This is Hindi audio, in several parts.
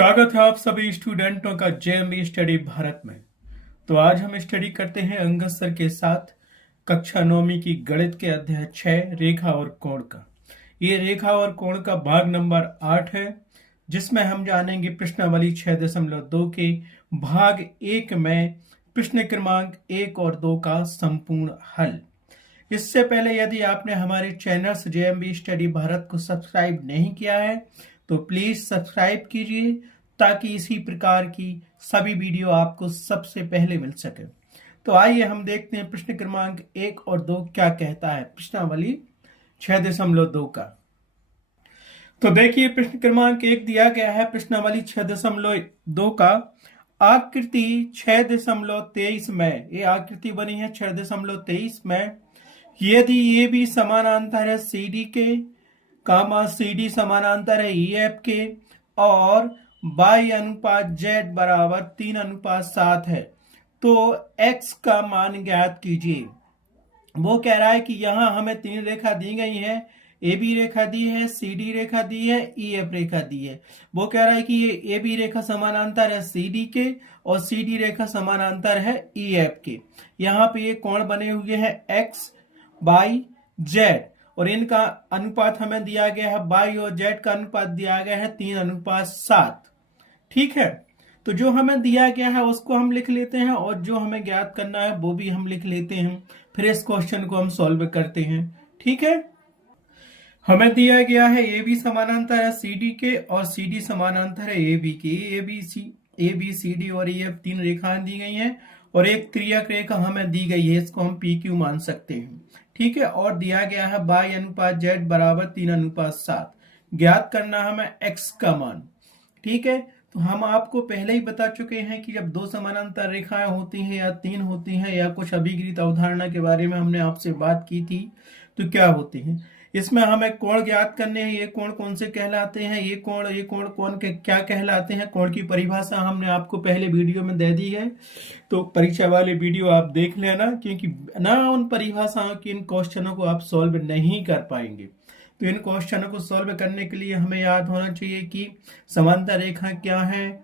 स्वागत है आप सभी स्टूडेंटों का जेएमबी स्टडी भारत में। तो आज हम स्टडी करते हैं अंगद सर के साथ कक्षा 9वीं की गणित के अध्याय 6 रेखा और कोण का। ये रेखा और कोण का भाग नंबर 8 है, जिसमें हम जानेंगे प्रश्नावली 6.2 के भाग 1 में प्रश्न क्रमांक 1 और 2 का संपूर्ण हल। इससे पहले यदि आपने हमारे चैनल जेएमबी स्टडी भारत को सब्सक्राइब नहीं किया है तो प्लीज सब्सक्राइब कीजिए ताकि इसी प्रकार की सभी वीडियो आपको सबसे पहले मिल सके। तो आइए हम देखते हैं प्रश्न क्रमांक 1 और 2 क्या कहता है प्रश्नावली 6.2 का। तो देखिए प्रश्न क्रमांक 1 दिया गया है प्रश्नावली 6.2 का। आकृति 6.23 में, ये आकृति बनी है 6.23 में, यदि ये भी समानांतर है CD के, CD समानांतर है EF के और y अनुपात Z बराबर 3:7 है, तो x का मान ज्ञात कीजिए। वो कह रहा है कि यहाँ हमें 3 रेखा दी गई है, AB रेखा दी है, CD रेखा दी है, EF रेखा दी है। वो कह रहा है कि ये AB रेखा समानांतर है CD के और CD रेखा समानांतर है EF के। यहाँ पे ये कोण बने हुए हैं x, y, z और इनका अनुपात हमें दिया गया है, y और z का अनुपात दिया गया है 3:7। ठीक है, तो जो हमें दिया गया है उसको हम लिख लेते हैं और जो हमें ज्ञात करना है वो भी हम लिख लेते हैं। फिर इस क्वेश्चन को हम सॉल्व करते हैं। ठीक है, हमें दिया गया है ए बी समानांतर है CD के और CD समानांतर है AB के। ए बी सी डी और EF 3 रेखाएं दी गई हैं और एक त्रियक रेखा हमें दी गई है, इसको हम PQ मान सकते हैं। ठीक है, और दिया गया है y अनुपात z बराबर 3:7। ज्ञात करना हमें x का मान। ठीक है, तो हम आपको पहले ही बता चुके हैं कि जब 2 समानांतर रेखाएं होती हैं या 3 होती हैं या कुछ अभिगृहित अवधारणा के बारे में हमने आपसे बात की थी, तो क्या होते हैं। इसमें हमें कोण ज्ञात करने हैं। ये कोण कौन से कहलाते हैं, ये कोण कौन के क्या कहलाते हैं। कोण की परिभाषा हमने आपको पहले वीडियो में दे दी है, तो परीक्षा वाले वीडियो आप देख लेना, क्योंकि ना उन परिभाषाओं की इन क्वेश्चनों को आप सॉल्व नहीं कर पाएंगे। तो इन क्वेश्चनों को सॉल्व करने के लिए हमें याद होना चाहिए कि समांतर रेखा क्या है,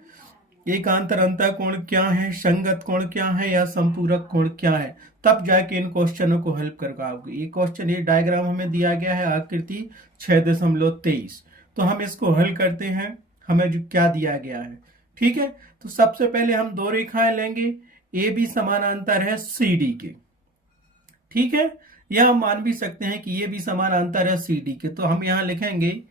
एकांतर अंतःकोण क्या है, संगत कोण क्या है या संपूरक कोण क्या है, तब जाके इन क्वेश्चनों को हेल्प कर पाओगे। ये क्वेश्चन, ये डायग्राम हमें दिया गया है आकृति 6.23। तो हम इसको हल करते हैं, हमें जो क्या दिया गया है। ठीक है, तो सबसे पहले हम 2 रेखाएं लेंगे। ए बी समानांतर है CD के। ठीक है, या हम मान भी सकते हैं कि ये भी समानांतर है CD के, तो हम यहाँ लिखेंगे,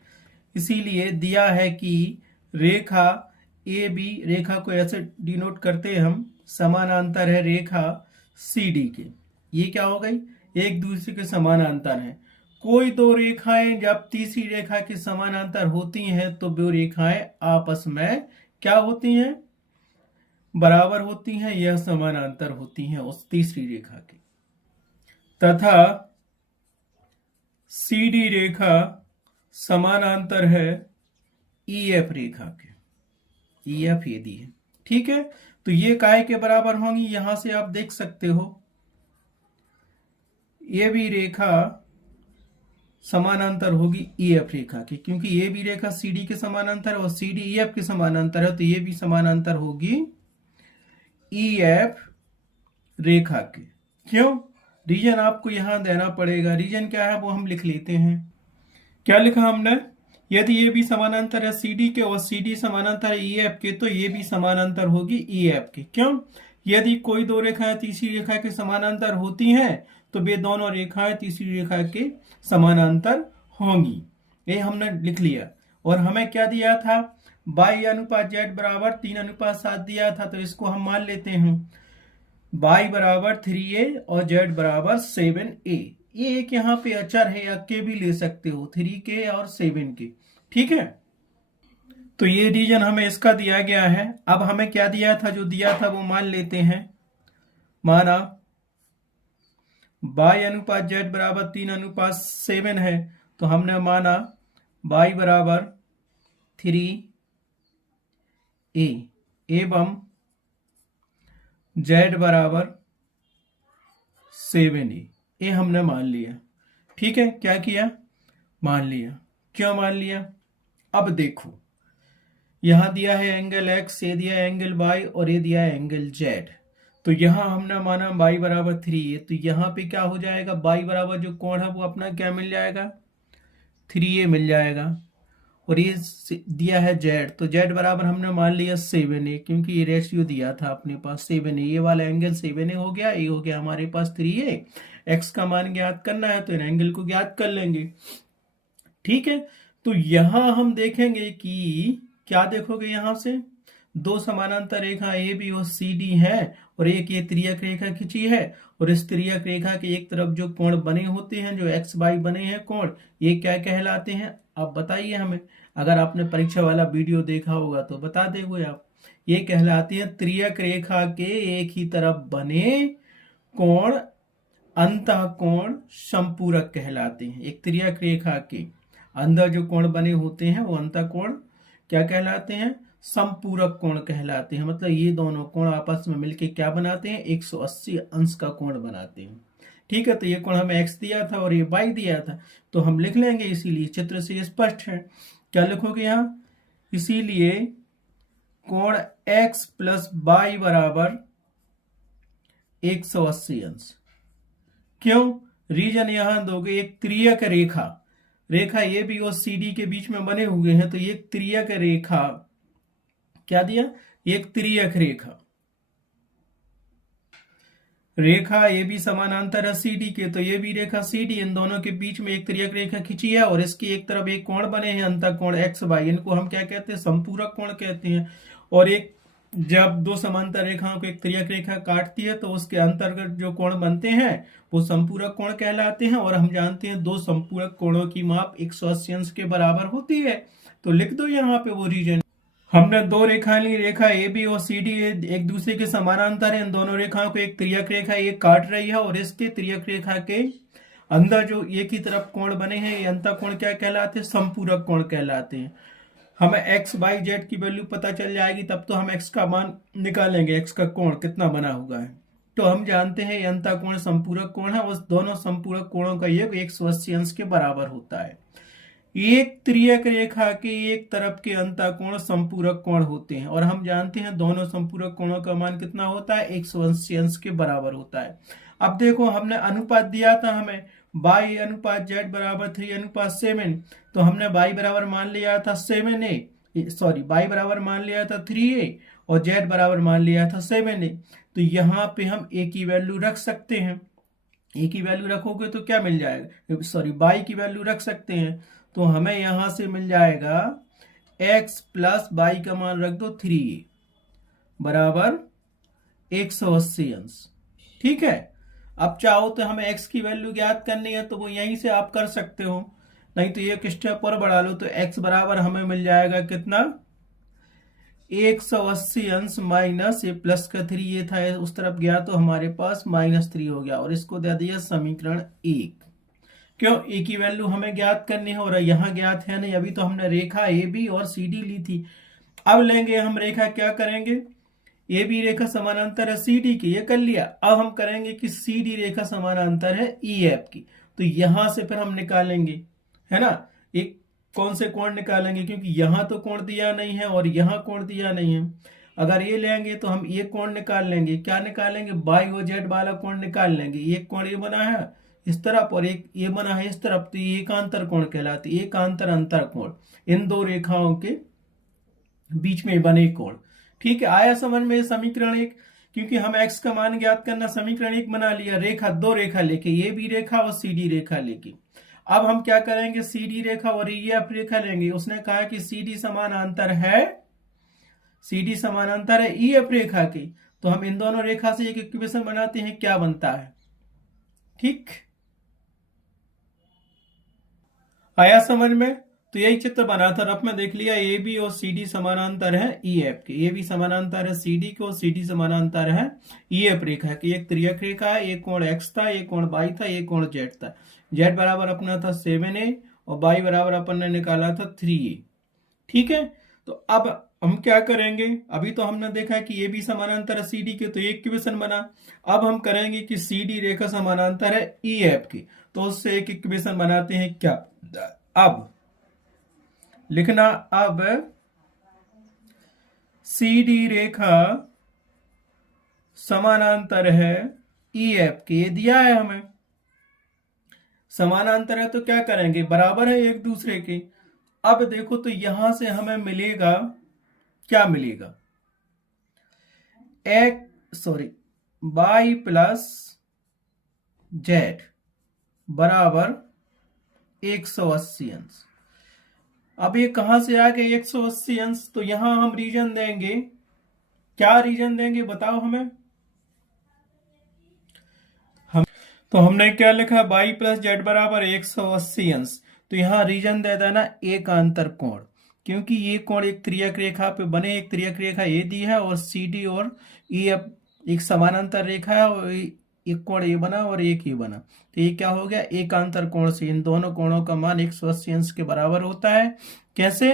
इसीलिए दिया है कि रेखा AB, रेखा को ऐसे डिनोट करते हैं हम, समानांतर है रेखा CD के। ये क्या हो गई, एक दूसरे के समानांतर है। कोई 2 रेखाएं जब तीसरी रेखा के समानांतर होती हैं तो वो रेखाएं आपस में क्या होती हैं, बराबर होती हैं या समानांतर होती हैं उस तीसरी रेखा के। तथा CD रेखा समानांतर है EF रेखा के। EF ये दी है। ठीक है, तो ये काय के बराबर होंगी, यहां से आप देख सकते हो। ये भी रेखा समानांतर होगी EF रेखा की, क्योंकि ये भी रेखा CD के समानांतर है और CD EF के समानांतर है, तो ये भी समानांतर होगी EF रेखा के। क्यों, रीजन आपको यहां देना पड़ेगा। रीजन क्या है वो हम लिख लेते हैं। क्या लिखा हमने, यदि ये भी समानांतर है CD के और CD समानांतर है EF के, तो ये भी समानांतर होगी EF के। क्यों, यदि कोई 2 रेखाएं तीसरी रेखा के समानांतर होती हैं तो वे दोनों रेखाएं तीसरी रेखा के समानांतर होंगी। ये हमने लिख लिया। और हमें क्या दिया था, y अनुपात z बराबर 3:7 दिया था, तो इसको हम मान लेते हैं। y बराबर 3a और z बराबर 7a। ये एक यहाँ पे अचर है, या के भी ले सकते हो, 3k और 7k। ठीक है, तो ये रीजन हमें इसका दिया गया है। अब हमें क्या दिया था, जो दिया था वो मान लेते हैं। माना y अनुपात z बराबर 3:7 है, तो हमने माना y बराबर 3a एवं z बराबर 7a, ये हमने मान लिया। ठीक है, क्या किया, मान लिया। क्यों मान लिया, अब देखो यहाँ दिया है एंगल x, ये दिया है एंगल y और ये दिया है एंगल z। तो यहाँ हमने माना y बराबर 3a, तो यहाँ पे क्या हो जाएगा, y बराबर जो कोण है वो अपना क्या मिल जाएगा, 3a मिल जाएगा। और ये दिया है z, तो z बराबर हमने मान लिया 7a, क्योंकि ये रेशियो दिया था अपने पास 7a, ये वाला एंगल 7a हो गया, ये हो गया हमारे पास 3a। x का मान ज्ञात करना है तो इन एंगल को ज्ञात कर लेंगे। ठीक है, तो यहां हम देखेंगे कि क्या देखोगे, यहां से दो समानांतर रेखा ए बी और सी डी है और एक ये तिर्यक रेखा खींची है, और इस तिर्यक रेखा के एक तरफ जो कोण बने होते हैं, जो एक्स वाई बने हैं कोण, ये क्या कहलाते हैं, आप बताइए हमें। अगर आपने परीक्षा वाला वीडियो देखा होगा तो बता देंगे आप। ये कहलाती है तिर्यक रेखा के एक ही तरफ बने कोण अंतः कोण संपूरक कहलाते हैं। एक तिर्यक रेखा के अंदर जो कोण बने होते हैं वो अंतः कोण क्या कहलाते हैं, संपूरक कोण कहलाते हैं। मतलब ये दोनों कोण आपस में मिलके क्या बनाते हैं, 180 अंश का कोण बनाते हैं। ठीक है, तो ये कोण हमें x दिया था और ये y दिया था, तो हम लिख लेंगे, इसीलिए चित्र से स्पष्ट है। क्या लिखोगे यहाँ, इसीलिए कोण x प्लस y बराबर 180 अंश। क्यों, रीजन यहां दोगे, एक तिर्यक रेखा ए बी और सी डी के बीच में बने हुए हैं, तो ये तिर्यक रेखा क्या दिया, एक तिर्यक रेखा ए बी समानांतर है सी डी के, तो ये भी रेखा सी डी, इन दोनों के बीच में एक तिर्यक रेखा खींची है और इसकी एक तरफ एक कोण बने हैं अंतः कोण एक्स वाई, इनको हम क्या कहते हैं, संपूरक कोण कहते हैं। और एक जब दो समांतर रेखाओं को एक तिर्यक रेखा काटती है तो उसके अंतर्गत जो कोण बनते हैं वो संपूरक कोण कहलाते हैं। और हम जानते हैं दो संपूरक कोणों की माप 180 अंश के बराबर होती है। तो लिख दो यहाँ पे वो रीजन। हमने दो रेखा ली, रेखा ए बी और सी डी एक दूसरे के समानांतर है। इन दोनों रेखाओं को एक तिर्यक रेखा एक काट रही है और इसके तिर्यक रेखा के अंदर जो एक ही तरफ कोण बने हैं ये अंतः कोण क्या कहलाते हैं, संपूरक कोण कहलाते हैं। हमें एक्स वाई जेड की वैल्यू पता चल जाएगी, तब तो हम एक्स का मान निकालेंगे, एक्स का कोण कितना बना हुआ है। तो हम जानते हैं ये अंतः कोण संपूरक कोण है, उस दोनों संपूरक कोणों का योग 180 अंश के बराबर होता है। एक तिर्यक रेखा के एक तरफ के अंतः कोण संपूरक कोण होते हैं और हम जानते हैं दोनों संपूरक कोणों का मान कितना होता है, 180 अंश के बराबर होता है। अब देखो, हमने अनुपात दिया था हमें y अनुपात z बराबर 3 अनुपात 7, तो हमने y बराबर मान लिया था 7a, सॉरी y बराबर मान लिया था 3a और z बराबर मान लिया था 7a। तो यहाँ पे हम a की वैल्यू रख सकते हैं। a की वैल्यू रखोगे तो क्या मिल जाएगा, सॉरी y की वैल्यू रख सकते हैं, तो हमें यहां से मिल जाएगा x प्लस y का मान रख दो 3a बराबर 180 अंश। ठीक है, अब चाहो तो हमें x की वैल्यू ज्ञात करनी है तो वो यहीं से आप कर सकते हो, नहीं तो एक स्टेप और बढ़ा लो, तो x बराबर हमें मिल जाएगा कितना, 180 अंश माइनस ये प्लस का 3 ये था उस तरफ गया तो हमारे पास -3 हो गया और इसको दे दिया समीकरण 1। क्यों, ए की वैल्यू हमें ज्ञात करनी है और यहाँ ज्ञात है नहीं, अभी तो हमने रेखा ए बी और सी डी ली थी। अब लेंगे हम रेखा, क्या करेंगे, ए बी रेखा समानांतर है सी डी की, ये कर लिया। अब हम करेंगे कि सी डी रेखा समानांतर है ई एफ की, तो यहां से फिर हम निकालेंगे, है ना, एक कौन से कोण निकालेंगे, क्योंकि यहां तो कोण दिया नहीं है और यहां कोण दिया नहीं है। अगर ये लेंगे तो हम ये कोण निकाल लेंगे, क्या निकालेंगे, बाई और जेड वाला कोण निकाल लेंगे। एक कोण ये बना है इस तरफ और एक ये बना है इस तरफ, तो ये एकांतर कोण कहलाते, एकांतर अंतर कोण, इन दो रेखाओं के बीच में बने कोण। ठीक है, आया समझ में समीकरण 1, क्योंकि हम x का मान ज्ञात करना समीकरण 1 बना लिया, रेखा दो रेखा लेके, ये भी रेखा और सी डी रेखा लेके। अब हम क्या करेंगे, सी डी रेखा और ई एफ रेखा लेंगे। उसने कहा कि सी डी समानांतर है ई एफ रेखा की, तो हम इन दोनों रेखा से एक इक्वेशन बनाते हैं, क्या बनता है। ठीक, आया समझ में, तो यही चित्र बना था, रफ में देख लिया, ए बी और सी डी समानांतर है ई एफ के, ए बी समानांतर है सी डी को, सी डी समानांतर है ई एफ रेखा की। एक तिर्यक रेखा है, एक कोण x था, एक कोण y था, एक कोण z था। z बराबर अपना था 7a और y बराबर अपन ने निकाला था 3a। ठीक है, तो अब हम क्या करेंगे, अभी तो हमने देखा कि ये भी समानांतर है सी डी के, तो एक इक्वेशन बना। अब हम करेंगे कि सी डी रेखा समानांतर है ई एफ की, तो उससे एक इक्वेशन बनाते हैं। क्या अब लिखना, अब CD रेखा समानांतर है EF के, ये दिया है हमें। समानांतर है तो क्या करेंगे, बराबर है एक दूसरे के। अब देखो तो यहां से हमें मिलेगा, क्या मिलेगा, y प्लस जेड बराबर 180 अंश। अब ये कहां से आ गए 180 अंश, तो यहां हम रीजन देंगे, क्या रीजन देंगे बताओ हमें। तो हमने क्या लिखा, y प्लस जेड बराबर 180 अंश। तो यहाँ रीजन दे देना एकांतर कोण, क्योंकि ये कोण एक त्रियक रेखा पे बने, एक त्रियक रेखा ए दी है और CD और EF एक समानांतर रेखा है, और एक कोण ये बना और एक ये बना, तो ये क्या हो गया, एकांतर कोण से इन दोनों कोणों का मान 180 अंश के बराबर होता है। कैसे,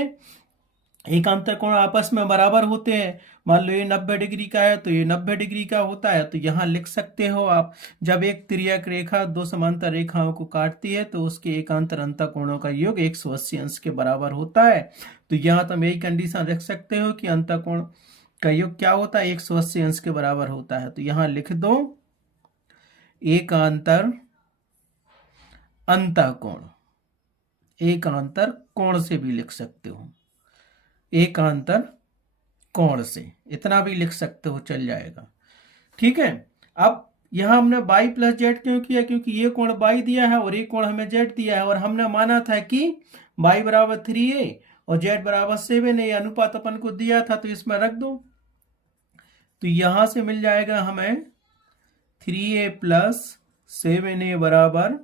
एकांतर कोण आपस में बराबर होते हैं। मान लो ये 90 डिग्री का है तो ये 90 डिग्री का होता है, तो यहां लिख सकते हो आप, जब एक तिर्यक रेखा दो समांतर रेखाओं को काटती है तो उसके एकांतर अंतःकोणों का योग 180 अंश के बराबर होता है। तो यहां तुम यही कंडीशन रख सकते हो कि अंतःकोण का योग क्या होता है, 180 अंश के बराबर होता है। तो यहां लिख दो एकांतर अंतःकोण, एकांतर कोण से भी लिख सकते हो, एकांतर कोण से इतना भी लिख सकते हो, चल जाएगा। ठीक है, अब यहां हमने y प्लस जेड क्यों किया, क्योंकि ये कोण y दिया है और ये कोण हमें z दिया है, और हमने माना था कि y बराबर 3a और z बराबर 7a, अनुपात अपन को दिया था, तो इसमें रख दो। तो यहां से मिल जाएगा हमें 3a प्लस 7a बराबर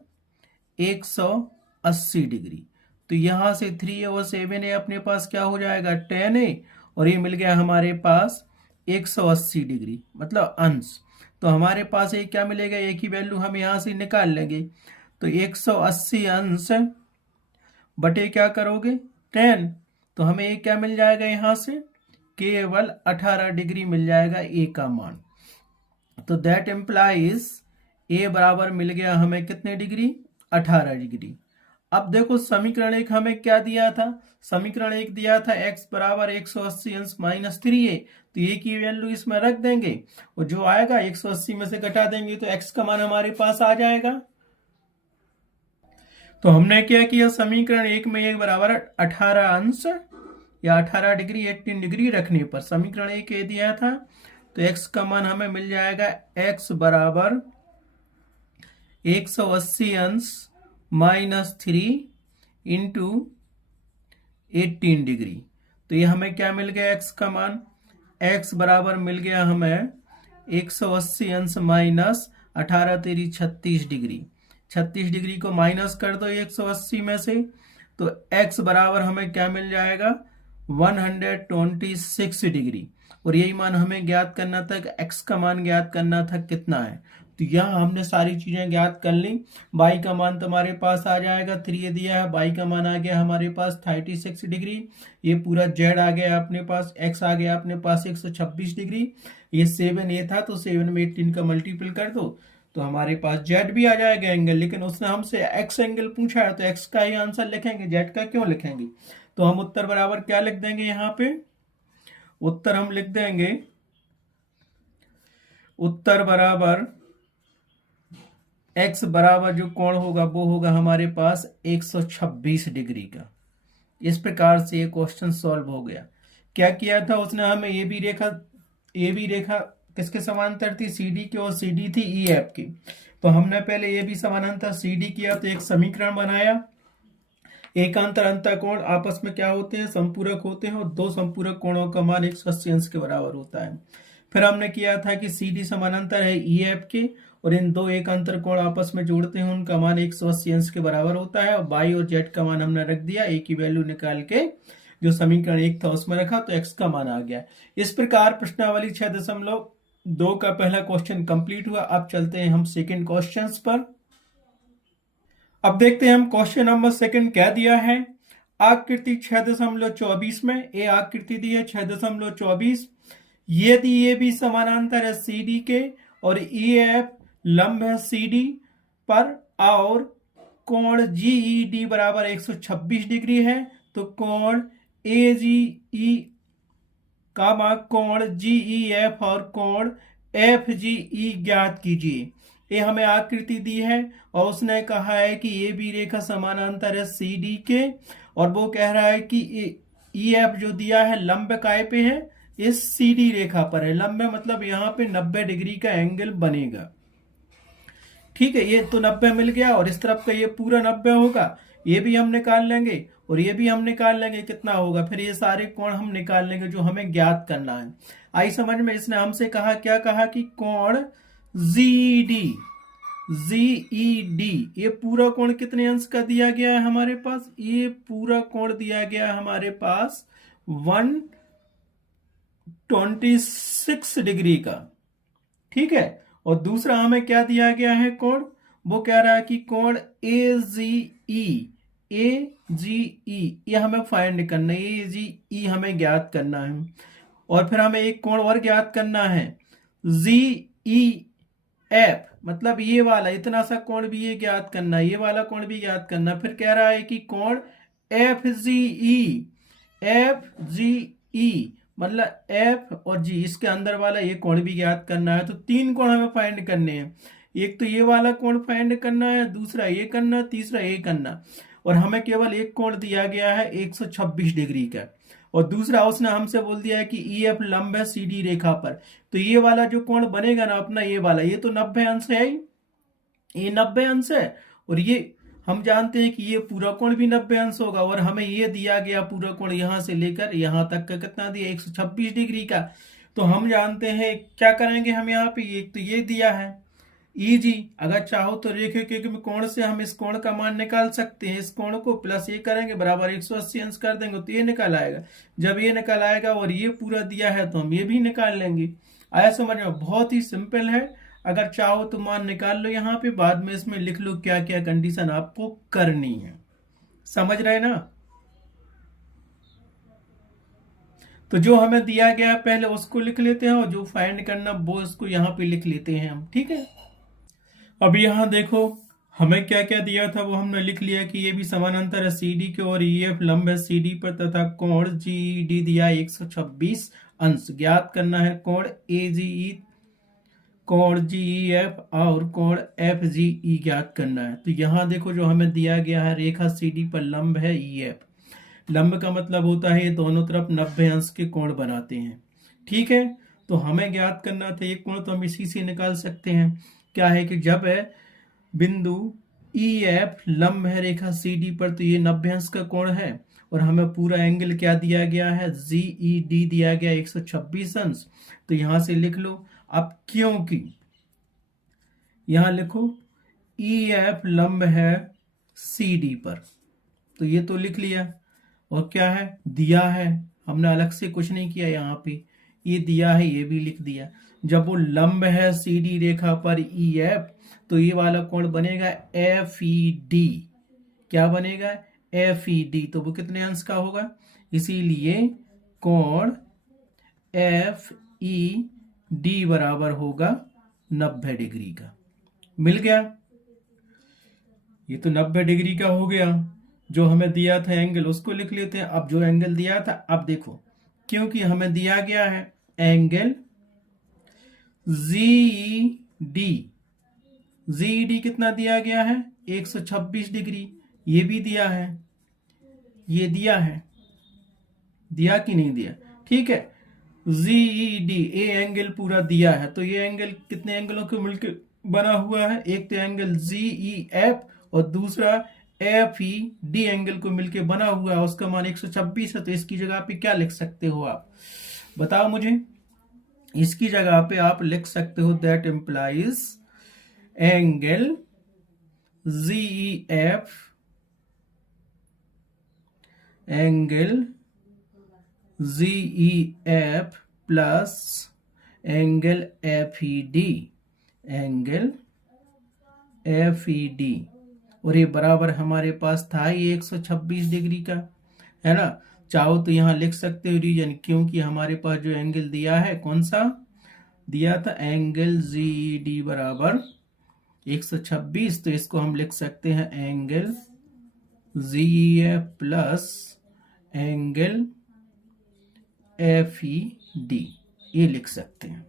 180 डिग्री। तो यहां से 3a और 7a अपने पास क्या हो जाएगा, 10a, और ये मिल गया हमारे पास 180 डिग्री मतलब अंश। तो हमारे पास ये क्या मिलेगा, एक ही वैल्यू हम यहां से निकाल लेंगे। तो 180 अंश बटे क्या करोगे 10, तो हमें ये क्या मिल जाएगा, यहां से केवल 18 डिग्री मिल जाएगा ए का मान। तो दैट एम्प्लाइज ए बराबर मिल गया हमें कितने डिग्री, 18 डिग्री। अब देखो समीकरण एक हमें क्या दिया था, समीकरण एक दिया था x बराबर 180 अंश माइनस 3a, तो ये की वैल्यू इसमें रख देंगे और जो आएगा 180 में से घटा देंगे तो x का मान हमारे पास आ जाएगा। तो हमने क्या किया, समीकरण एक में एक बराबर 18 अंश या 18 डिग्री 18 डिग्री रखने पर समीकरण एक ये दिया था, तो x का मान हमें मिल जाएगा x बराबर 180 अंश -3 इंटू 18 डिग्री। तो ये हमें क्या मिल गया, x का मान, x बराबर मिल गया हमें 180 अंश माइनस 18 तेरी 36 डिग्री। 36 डिग्री को माइनस कर दो 180 में से, तो x बराबर हमें क्या मिल जाएगा 126 डिग्री। और यही मान हमें ज्ञात करना था कि x का मान ज्ञात करना था कितना है। तो यहाँ हमने सारी चीजें ज्ञात कर ली। y का मान तुम्हारे पास आ जाएगा 3 दिया है, y का मान आ गया हमारे पास 36 डिग्री, ये पूरा z आ गया अपने पास, x आ गया अपने पास 126 डिग्री, ये 7 ये था तो 7 में 18 का मल्टीपल कर दो तो हमारे पास z भी आ जाएगा एंगल। लेकिन उसने हमसे x एंगल पूछा है तो x का ही आंसर लिखेंगे, z का क्यों लिखेंगे। तो हम उत्तर बराबर क्या लिख देंगे, यहाँ पे उत्तर हम लिख देंगे, उत्तर बराबर x बराबर जो कोण होगा वो होगा हमारे पास 126 डिग्री का। इस प्रकार से ये क्वेश्चन सॉल्व हो गया। क्या किया था उसने, हमें ये भी रेखा किसके समांतर थी, CD की, और CD थी EF की। तो हमने पहले ये भी समानांतर CD किया, तो एक समीकरण बनाया, एकांतर अंतःकोण आपस में क्या होते हैं, संपूरक होते हैं, और दो संपूरक कोणों का मान 180 अंश के बराबर होता है। फिर हमने किया था कि CD समानांतर है EF के, और इन दो एकांतर कोण आपस में जोड़ते हैं, उनका मान 180 अंश के बराबर होता है। और y और z का मान हमने रख दिया, एक ही वैल्यू निकाल के जो समीकरण एक था उसमें रखा, तो x का मान आ गया। इस प्रकार प्रश्नावली 6.2 का पहला क्वेश्चन कंप्लीट हुआ। अब चलते हैं हम सेकंड क्वेश्चन पर। अब देखते हैं हम क्वेश्चन नंबर सेकंड क्या दिया है। आकृति 6.24 में ए आकृति दी है 6.24, यदि ये भी समानांतर है CD के और EF लंब है CD पर और कोण GED बराबर 126 डिग्री है, तो कोण AGE कामा कोण GEF और कोण FGE ज्ञात कीजिए। ये हमें आकृति दी है और उसने कहा है कि ये भी रेखा समानांतर है CD के, और वो कह रहा है कि EF जो दिया है लंब काय पे है, इस CD रेखा पर है। लंब मतलब यहाँ पे 90 डिग्री का एंगल बनेगा। ठीक है, ये तो 90 मिल गया, और इस तरफ का ये पूरा 90 होगा। ये भी हम निकाल लेंगे और ये भी हम निकाल लेंगे, कितना होगा। फिर ये सारे कोण हम निकाल लेंगे जो हमें ज्ञात करना है। आई समझ में। इसने हमसे कहा, क्या कहा कि कोण ZED ये पूरा कोण कितने अंश का दिया गया है हमारे पास। ये पूरा कोण दिया गया है हमारे पास 126 डिग्री का। ठीक है, और दूसरा हमें क्या दिया गया है कोण, वो कह रहा है कि कोण AGE ये हमें फाइंड करना है। AGE हमें ज्ञात करना है। और फिर हमें एक कोण और ज्ञात करना है ZEF, मतलब ये वाला इतना सा कोण भी ये ज्ञात करना है, ये वाला कोण भी ज्ञात करना। फिर कह रहा है कि कोण FGE मतलब F और G इसके अंदर वाला ये कोण भी ज्ञात करना है। तो 3 कोण हमें फाइंड करने हैं। एक तो ये वाला कोण फाइंड करना है, दूसरा ये करना, तीसरा ये करना। और हमें केवल एक कोण दिया गया है 126 डिग्री का, और दूसरा उसने हमसे बोल दिया है कि EF लंब है CD रेखा पर। तो ये वाला जो कोण बनेगा ना अपना, ये वाला, ये तो 90 अंश है ही, ये 90 अंश है। और ये हम जानते हैं कि ये पूरा कोण भी 90 अंश होगा। और हमें ये दिया गया पूरा कोण यहां से लेकर यहां तक का कितना दिया, 126 डिग्री का। तो हम जानते हैं क्या करेंगे हम यहाँ पे, एक तो ये दिया है EG, अगर चाहो तो रेखे के कोण से हम इस कोण का मान निकाल सकते हैं। इस कोण को प्लस ये करेंगे बराबर 180 अंश कर देंगे तो ये निकल आएगा। जब ये निकल आएगा और ये पूरा दिया है तो हम ये भी निकाल लेंगे। आया समझ में। बहुत ही सिंपल है। अगर चाहो तो मान निकाल लो यहाँ पे, बाद में इसमें लिख लो क्या क्या कंडीशन आपको करनी है। समझ रहे ना। तो जो हमें दिया गया है पहले उसको लिख लेते हैं, और जो फाइंड करना वो उसको यहाँ पे लिख लेते हैं हम। ठीक है, अब यहाँ देखो हमें क्या क्या दिया था वो हमने लिख लिया कि ये भी समानांतर है CD के, और EF लंब है CD पर, तथा कोण GED दिया 126 अंश। ज्ञात करना है कोण AGE, कोण GEF और कोण FGE ज्ञात करना है। तो यहाँ देखो जो हमें दिया गया है, रेखा CD पर लंब है EF। लंब का मतलब होता है ये दोनों तरफ 90 अंश के कोण बनाते हैं। ठीक है, तो हमें ज्ञात करना था ये कोण, तो हम इसी से निकाल सकते हैं। क्या है कि जब है बिंदु EF लंब है रेखा CD पर, तो ये 90 अंश का कोण है। और हमें पूरा एंगल क्या दिया गया है, ZED दिया गया 126 अंश। तो यहां से लिख लो। अब क्योंकि यहां लिखो EF लंब है CD पर, तो ये तो लिख लिया। और क्या है, दिया है, हमने अलग से कुछ नहीं किया। यहाँ पे ये दिया है, ये भी लिख दिया। जब वो लंब है CD रेखा पर EF, तो ये वाला कोण बनेगा FED। क्या बनेगा, FED। तो वो कितने अंश का होगा, इसीलिए कोण FED बराबर होगा 90 डिग्री का। मिल गया, ये तो 90 डिग्री का हो गया। जो हमें दिया था एंगल उसको लिख लेते हैं। अब जो एंगल दिया था, अब देखो क्योंकि हमें दिया गया है एंगल ZED कितना दिया गया है, 126 डिग्री। ये भी दिया है, ये दिया है, दिया कि नहीं दिया। ठीक है, ZED ये एंगल पूरा दिया है। तो ये एंगल कितने एंगलों को मिलकर बना हुआ है, एक तो एंगल ZEF और दूसरा FED एंगल को मिलकर बना हुआ है। उसका मान 126 है। तो इसकी जगह पे क्या लिख सकते हो आप, बताओ मुझे। इसकी जगह पे आप लिख सकते हो that implies angle ZEF plus angle FED, और ये बराबर हमारे पास था ये 126 डिग्री का, है ना। चाहो तो यहां लिख सकते हो रीजन, क्योंकि हमारे पास जो एंगल दिया है, कौन सा दिया था, एंगल ZED बराबर 126। तो इसको हम लिख सकते हैं angle ZEF plus angle FED, ये लिख सकते हैं।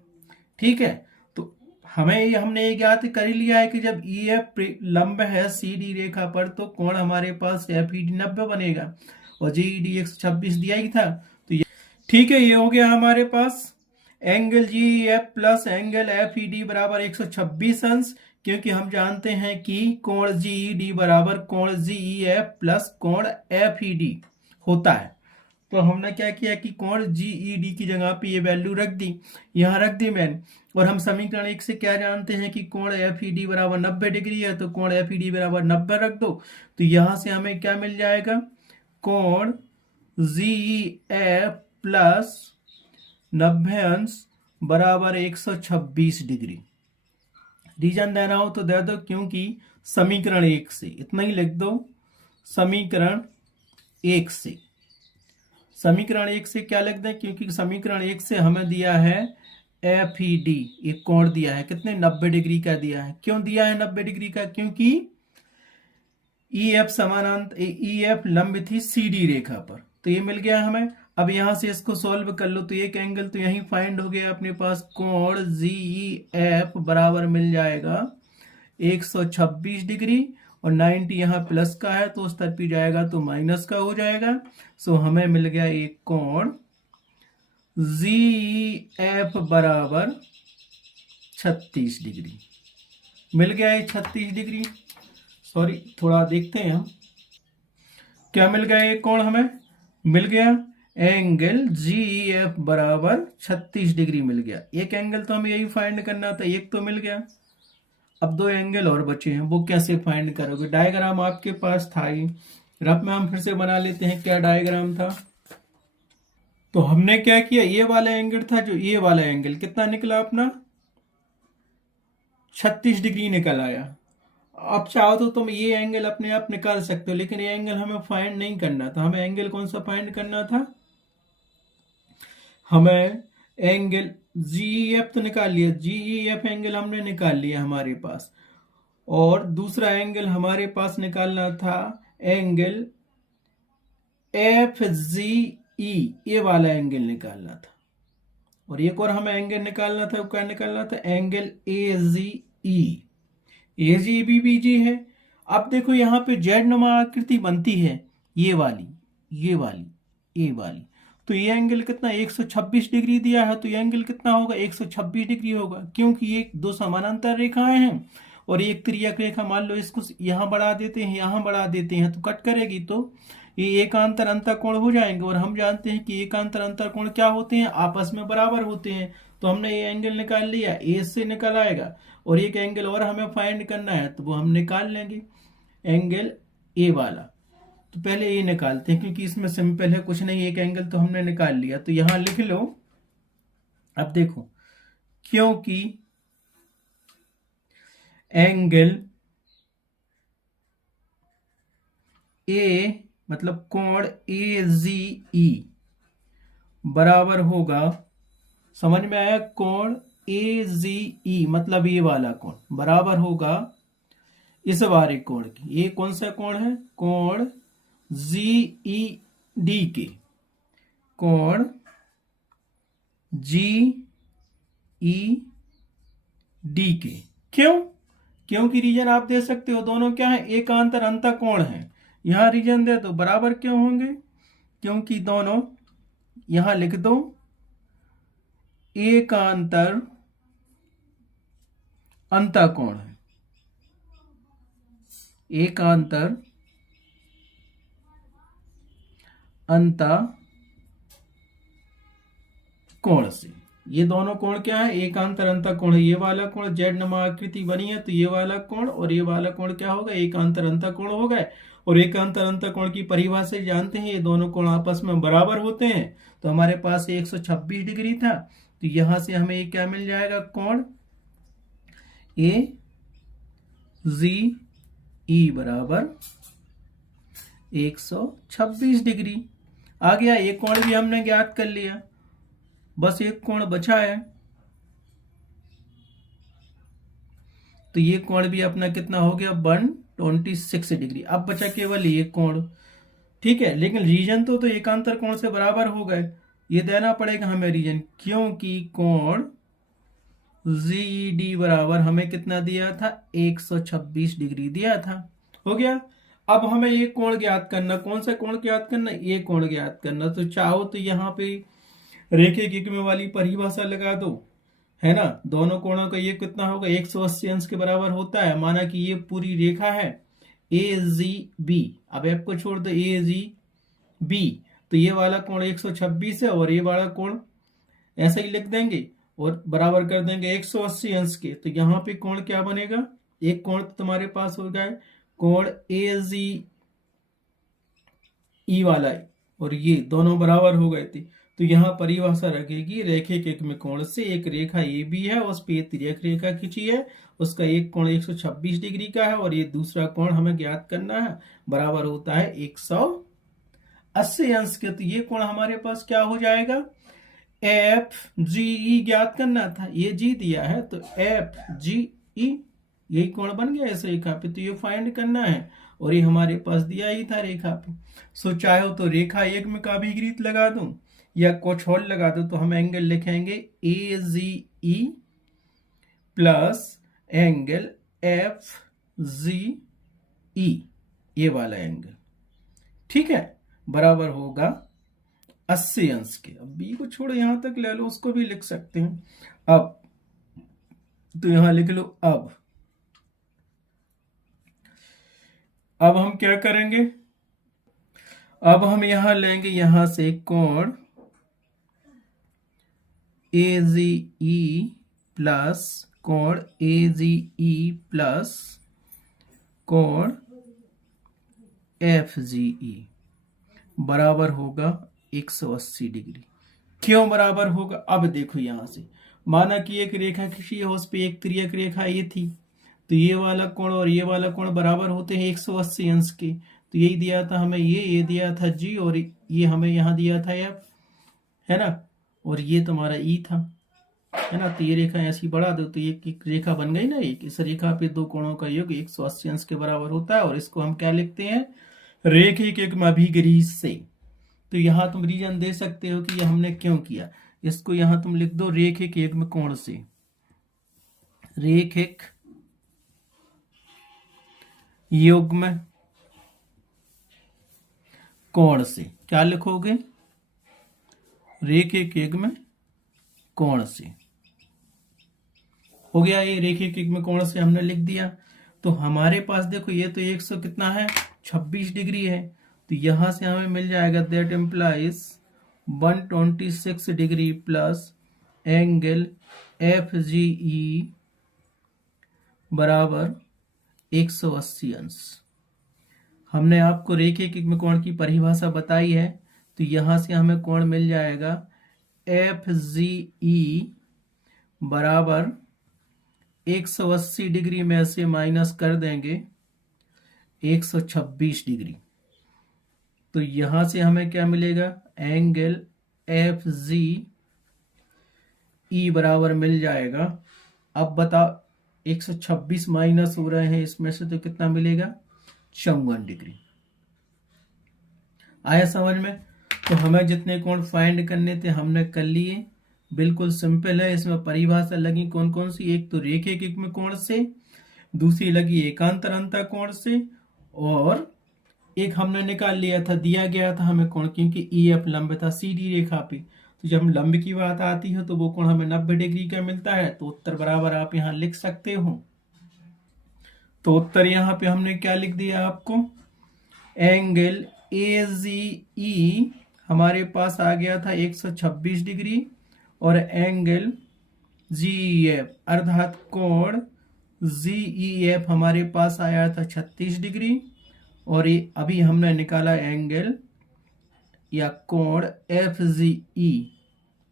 ठीक है, तो हमने ये ज्ञात कर ही लिया है कि जब EF लंब है CD रेखा पर तो कोण हमारे पास FED 90 बनेगा और GED 126 दिया ही था। तो ये ठीक है, ये हो गया हमारे पास angle GEF plus angle FED बराबर 126 अंश, क्योंकि हम जानते हैं कि कोण GED बराबर कोण GEF प्लस कोण FED होता है। तो हमने क्या किया कि कोण GED की जगह पे ये वैल्यू रख दी, यहाँ रख दी मैंने। और हम समीकरण 1 से क्या जानते हैं कि कोण FED बराबर 90 डिग्री है, तो कोण FED बराबर 90 रख दो। तो यहाँ से हमें क्या मिल जाएगा, कोण GEF प्लस 90 अंश बराबर 126 डिग्री। रीजन देना हो तो दे दो, क्योंकि समीकरण 1 से इतना ही लिख दो। समीकरण 1 से क्या लिख दें, क्योंकि समीकरण 1 से हमें दिया है FED, एक कोण दिया है, कितने 90 डिग्री का दिया है। क्यों दिया है 90 डिग्री का, क्योंकि EF लंब थी CD रेखा पर, तो ये मिल गया हमें। अब यहां से इसको सॉल्व कर लो तो एक एंगल तो यहीं फाइंड हो गया अपने पास, कोण GEF बराबर मिल जाएगा 126 डिग्री, और 90 यहाँ प्लस का है तो उस तरफ भी जाएगा तो माइनस का हो जाएगा। सो हमें मिल गया एक कोण GEF बराबर 36 डिग्री मिल गया है। 36 डिग्री, सॉरी थोड़ा देखते हैं हम क्या मिल गया। एक कोण हमें मिल गया एंगल GEF बराबर 36 डिग्री मिल गया। एक एंगल तो हमें यही फाइंड करना था, एक तो मिल गया। अब दो एंगल और बचे हैं, वो कैसे फाइंड करोगे। डायग्राम आपके पास था ही, रफ में हम फिर से बना लेते हैं। क्या डायग्राम था, तो हमने क्या किया, ये वाला एंगल था, जो ये वाला एंगल कितना निकला अपना 36 डिग्री निकल आया। अब चाहो तो तुम ये एंगल अपने आप निकाल सकते हो, लेकिन ये एंगल हमें फाइंड नहीं करना था। हमें एंगल कौन सा फाइंड करना था, हमें एंगल GEF तो निकाल लिया, GEF एंगल हमने निकाल लिया हमारे पास, और दूसरा एंगल हमारे पास निकालना था एंगल FGE, ये वाला एंगल निकालना था। और एक और हमें एंगल निकालना था, क्या निकालना था, एंगल AGBBG है। अब देखो यहाँ पे जेड नुमा आकृति बनती है, ये वाली, ये वाली। तो ये एंगल कितना 126 डिग्री दिया है, तो ये एंगल कितना होगा 126 डिग्री होगा, क्योंकि ये दो समानांतर रेखाएं हैं और एक तिर्यक रेखा। मान लो इसको यहाँ बढ़ा देते हैं, यहाँ बढ़ा देते हैं, तो कट करेगी तो ये एकांतर अंतःकोण हो जाएंगे। और हम जानते हैं कि एकांतर अंतःकोण क्या होते हैं, आपस में बराबर होते हैं। तो हमने ये एंगल निकाल लिया, ए से निकल आएगा, और एक एंगल और हमें फाइंड करना है तो वो हम निकाल लेंगे, एंगल ए वाला। तो पहले ये निकालते हैं, क्योंकि इसमें सिंपल है, कुछ नहीं, एक एंगल तो हमने निकाल लिया। तो यहां लिख लो। अब देखो, क्योंकि एंगल ए मतलब कोण AGE बराबर होगा, समझ में आया, कोण AGE मतलब ये वाला कोण बराबर होगा इस वाले कोण की। ये कौन सा कोण है, कोण GED के, कोण GED के। क्यों, क्योंकि रीजन आप दे सकते हो, दोनों क्या है, एकांतर अंतःकोण है। यहां रीजन दे तो बराबर क्यों होंगे, क्योंकि दोनों, यहां लिख दो, एकांतर अंतःकोण है, एकांतर अंतःकोण से। ये दोनों कोण क्या है, एकांतर अंतःकोण है। ये वाला कोण जेड नुमा आकृति बनी है, तो ये वाला कोण और ये वाला कोण क्या होगा, एकांतर अंतःकोण हो गए। और एकांतर अंतःकोण की परिभाषा जानते हैं, ये दोनों कोण आपस में बराबर होते हैं। तो हमारे पास 126 डिग्री था, तो यहां से हमें ये क्या मिल जाएगा, कोण AGE बराबर 126 डिग्री आ गया। एक कोण भी हमने ज्ञात कर लिया, बस एक कोण बचा है। तो ये कोण भी अपना कितना हो गया, 126 डिग्री। अब बचा केवल ये कोण, ठीक है, लेकिन रीजन तो एकांतर कोण से बराबर हो गए। ये देना पड़ेगा हमें रीजन, क्योंकि कोण ZED बराबर हमें कितना दिया था, 126 डिग्री दिया था। हो गया। अब हमें ये कोण ज्ञात करना, कौन सा कोण ज्ञात करना, ये कोण ज्ञात करना। तो चाहो तो यहाँ पे रेखे युग्म वाली परिभाषा लगा दो, है ना। दोनों कोणों का ये कितना होगा, 180 अंश के बराबर होता है। माना कि ये पूरी रेखा है AZB, अब F को छोड़ दो, AZB, तो ये वाला कोण 126 है और ये वाला कोण ऐसा ही लिख देंगे और बराबर कर देंगे 180 अंश के। तो यहाँ पे कोण क्या बनेगा, एक कोण तो तुम्हारे पास हो गया है कोण AZE वाला है, और ये दोनों बराबर हो गए थे। तो यहाँ परिभाषा रखेगी, रेखे के में कोण से एक रेखा AB है, उस पे तिर्यक रेखा खींची है, उसका एक कोण 126 डिग्री का है और ये दूसरा कोण हमें ज्ञात करना है, बराबर होता है 180 अंश के। तो ये कोण हमारे पास क्या हो जाएगा, FGE ज्ञात करना था, ये G दिया है तो FGE, यही कोण बन गया इस रेखा पे। तो ये फाइंड करना है और ये हमारे पास दिया ही था रेखा पे। सो चाहे तो रेखा युग्म का भी गीत लगा दूं या कुछ और लगा दो, तो हम एंगल लिखेंगे AZE प्लस एंगल FGE, ये वाला एंगल, ठीक है, बराबर होगा 80 अंश के। अब बी को छोड़ो, यहां तक ले लो, उसको भी लिख सकते हैं। अब तो यहां लिख लो। अब हम क्या करेंगे, अब हम यहां लेंगे यहां से कोण AZE प्लस कोण AZE प्लस कोण FGE बराबर होगा 180 डिग्री। क्यों बराबर होगा, अब देखो यहां से, माना कि एक रेखा खींची है, उस पे एक तिर्यक रेखा ये थी, तो ये वाला कोण और ये वाला कोण बराबर होते हैं 180 अंश के। तो यही दिया था हमें, ये दिया था G और ये हमें यहाँ दिया था F, है ना, और ये तुम्हारा E था, है ना। तो ये रेखा ऐसी बढ़ा दो तो ये रेखा बन गई ना एक, इस रेखा पे दो कोणों का योग 180 अंश के बराबर होता है, और इसको हम क्या लिखते हैं, रेखिक युग्म अभिग्री से। तो यहां तुम रीजन दे सकते हो कि ये हमने क्यों किया, इसको यहां तुम लिख दो रेखिक युग्म कोण से, रेखिक युग्म कोण से। क्या लिखोगे, रेखिक युग्म कोण से। हो गया, ये रेखिक युग्म कोण से हमने लिख दिया। तो हमारे पास देखो ये तो 100 कितना है, 26 डिग्री है, तो यहां से हमें मिल जाएगा that implies 126 degree plus angle FGE बराबर 180 अंश। हमने आपको रेखिक युग्म कोण की परिभाषा बताई है, तो यहां से हमें कोण मिल जाएगा FGE बराबर 180 डिग्री में से माइनस कर देंगे 126 डिग्री। तो यहां से हमें क्या मिलेगा, एंगल FGE बराबर मिल जाएगा, अब बताओ 126 माइनस हो रहे हैं इसमें से, तो कितना मिलेगा, 54 डिग्री। आया समझ में। तो हमें जितने कोण फाइंड करने थे हमने कर लिए, बिल्कुल सिंपल है। इसमें परिभाषा लगी कौन कौन सी, एक तो रेखिक युग्म कोण से, दूसरी लगी एकांतर अंतः कोण से, और एक हमने निकाल लिया था, दिया गया था हमें कोण, क्योंकि EF लंब था CD रेखा पे। तो जब लंब की बात आती है तो वो कोण हमें 90 डिग्री का मिलता है, तो उत्तर बराबर आप यहाँ लिख सकते हो। तो उत्तर यहाँ पे हमने क्या लिख दिया आपको, एंगल AZE हमारे पास आ गया था 126 डिग्री, और एंगल GEF अर्थात कोण GEF हमारे पास आया था 36 डिग्री, और ये अभी हमने निकाला एंगल या कोण FGE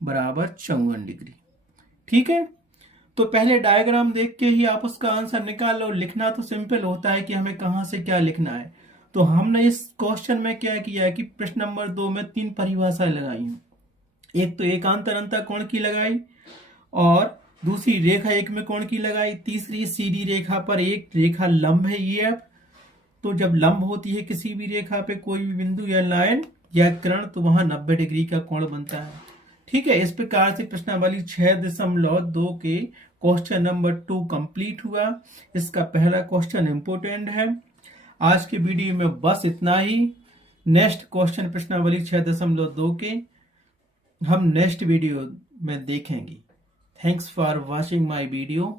बराबर 54 डिग्री। ठीक है, तो पहले डायग्राम देख के ही आप उसका आंसर निकाल लो। लिखना तो सिंपल होता है कि हमें कहां से क्या लिखना है। तो हमने इस क्वेश्चन में क्या किया है कि प्रश्न नंबर 2 में 3 परिभाषाएं लगाई हैं। एक तो एकांतर अंतः कोण की लगाई, और दूसरी रेखा युग्म कोण की लगाई, तीसरी सीधी रेखा पर एक रेखा लंब है EF। तो जब लंब होती है किसी भी रेखा पे कोई भी बिंदु या लाइन या किरण, तो वहां 90 डिग्री का कोण बनता है। ठीक है, इस प्रकार से प्रश्नावली 6.2 के क्वेश्चन नंबर 2 कंप्लीट हुआ। इसका पहला क्वेश्चन इंपोर्टेंट है। आज की वीडियो में बस इतना ही। नेक्स्ट क्वेश्चन प्रश्नावली 6.2 के हम नेक्स्ट वीडियो में देखेंगे। Thanks for watching my video.